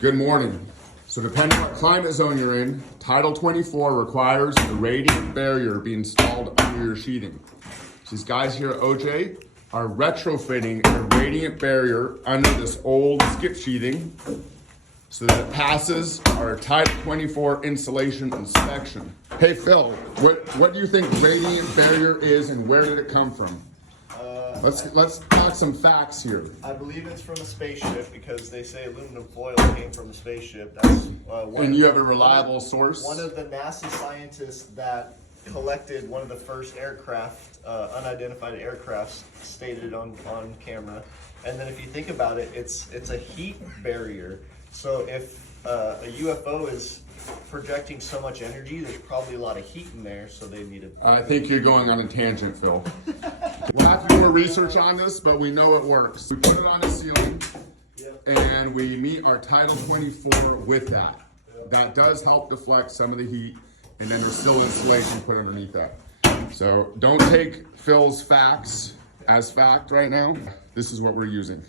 Good morning. So depending on what climate zone you're in, Title 24 requires a radiant barrier be installed under your sheathing. So these guys here at OJ are retrofitting a radiant barrier under this old skip sheathing so that it passes our Title 24 insulation inspection. Hey Phil, what do you think radiant barrier is and where did it come from? Let's talk some facts here. I believe it's from a spaceship because they say aluminum foil came from a spaceship. That's And you have a reliable source? One of the NASA scientists that collected one of the first aircraft, unidentified aircrafts, stated on camera. And then if you think about it, it's a heat barrier. So if a UFO is projecting so much energy, there's probably a lot of heat in there, so they need it. I think you're going on a tangent, Phil. We'll have to do more research on this, but we know it works. We put it on the ceiling, and we meet our Title 24 with that. That does help deflect some of the heat, and then there's still insulation put underneath that. So don't take Phil's facts as fact right now. This is what we're using.